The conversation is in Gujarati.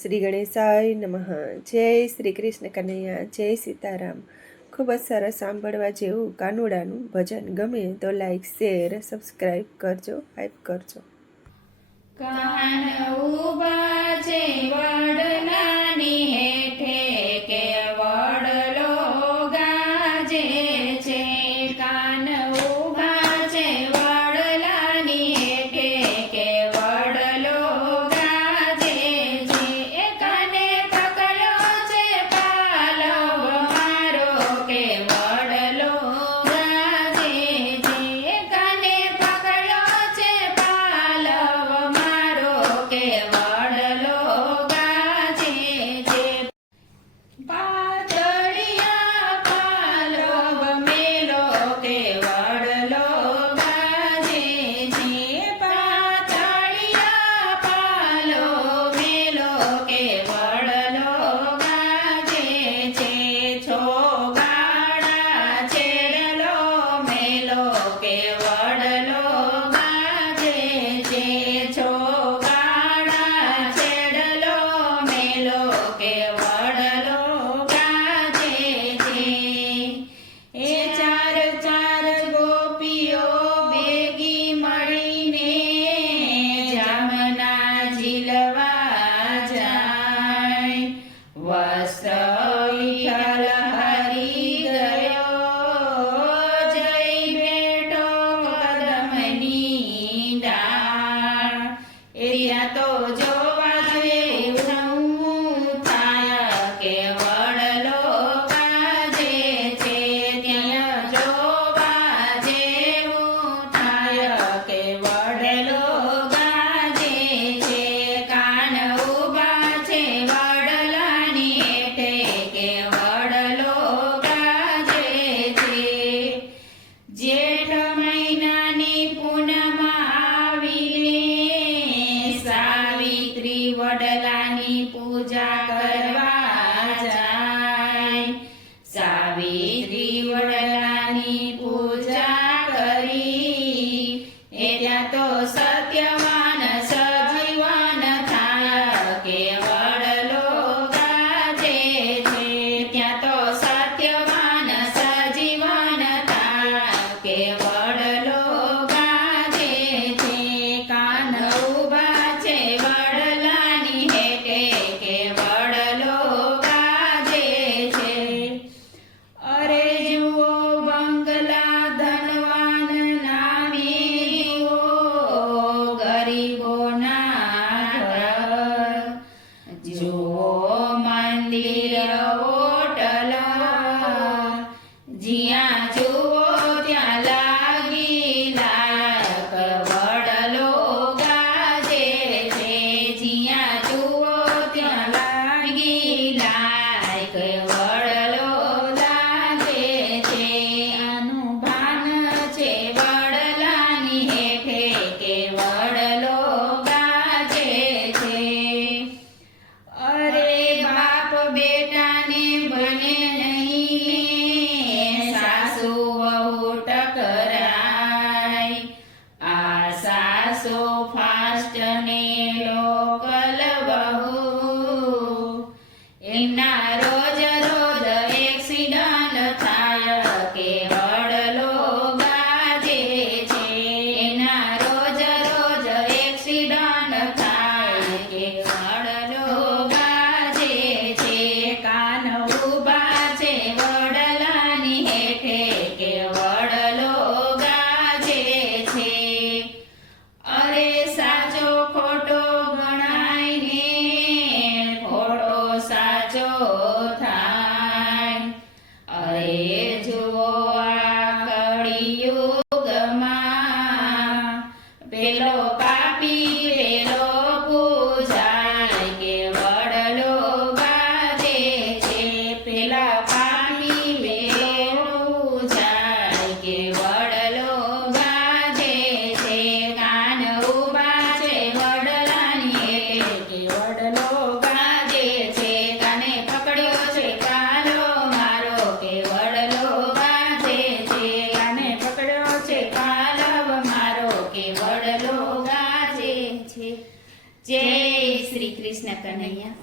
શ્રી ગણેશાય નમઃ. જય શ્રી કૃષ્ણ કનૈયા, જય સીતારામ. ખૂબ જ સરસ સાંભળવા જેવું કાનુડાનું ભજન. ગમે તો લાઈક, શેર, સબસ્ક્રાઈબ કરજો, હાઈપ કરજો. કાન ઉભા છે વડલાની હેઠે કે વડલો ગાજે છે. કાન ઉભા છે વડલાની હેઠે કે વડલો ગાજે છે. કાને પકડ્યો છે પાલવ મારો કે વડલો ગાજે છે. કાને પકડ્યો છે પાલવ મારો કે વડલો ગાજે છે. પાતળિયા પાલવ મેલો કે વડલો ગાજે છે. પાતળિયા પાલવ મેલો કે વડલો ગાજે છે. છોગાડા છેડલો મેલો કે વડલો ગાજે છે. છોગાડા છેડલો મેલો કે વડલો ગાજે છે. એ ચાર ચાર ગોપીઓ ભેગી મળીને જામના ઝીલવા જાય. વસ્ત્ર વિઠ્ઠલ હરી ગયો, જય બેઠો કદમની ડાળ. એરિયા તો જોવા જેવું થાય કે વડલો ગાજે છે. ત્યાં જોવા જેવું થાય કે વડલો ગાજે છે. કાન ઉભા છે વડલાની હેઠે કે વડલો ગાજે છે. જેઠ મહિનાની પૂનમ આવીને સાવિત્રી વડલાની પૂજા કરવા જાય. સાવિત્રી વડલાની પૂજા કરી ત્યાં તો સત્યવાન સજીવન થાય કે વડલો ગાજે છે. ત્યાં તો સત્યવાન સજીવન થાય કે વડલો ગાજે છે. કાન ઉભા છે વડલાની હેઠે કે વડલો ગાજે છે. અરે જુઓ બંગલા ધનવાન નામે જુઓ ગરીબોના ઘર. જુઓ મંદિર હોટલ, જ્યાં જુઓ ત્યાં લાગી લાયક વડલો ગાજે છે. જ્યાં જુઓ ત્યાં લાગી લાયક વડલો ગાજે છે. આનું ભાન છે વડલાની હેઠે કે વડલો ગાજે છે. અરે બાપ બેટાને બને નહીં, સાસુ વહુ ટકરાય. આ સાસુ ફાસ્ટ ને લોકલ વહુ, એમના રોજ રોજ એક્સિડન્ટ થાય કે વડલો ગાજે છે. એના રોજ રોજ એક્સિડન્ટ થાય કે વડલો ગાજે છે. કાન ઉભા છે વડલાની હેઠે કે વડલો ગાજે છે. અરે સાચો ખોટો ગણાય ને ખોટો સાચો થાય. અરે જુઓ આ કળિયુગમાં પેલો પાપી પેલો પૂજાય કે વડલો ગાજે છે. પેલા પાપી પેલો પૂજાય કે વડલો ગાજે છે. કાન ઉભા છે વડલાની હેઠે કે વડલો ગાજે છે. કાને પકડ્યો છે પાલો મારો કે વડલો ગાજે છે. કાને પકડ્યો છે પાલવ મારો કે વડલો ગાજે છે. જય શ્રી કૃષ્ણ કનૈયા